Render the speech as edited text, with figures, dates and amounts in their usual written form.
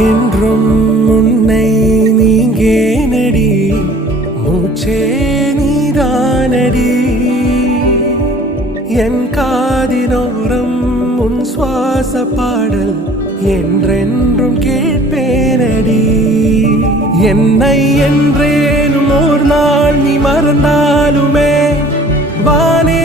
என்றும் உன்னை நீங்கேனடி மூச்சே நீதானடி என் காதினோரம் உன் சுவாச பாடல் என்றென்றும் கேட்பேனடி என்னை என்றேனும் ஒரு நாள் நீ மறந்தாலுமே வானே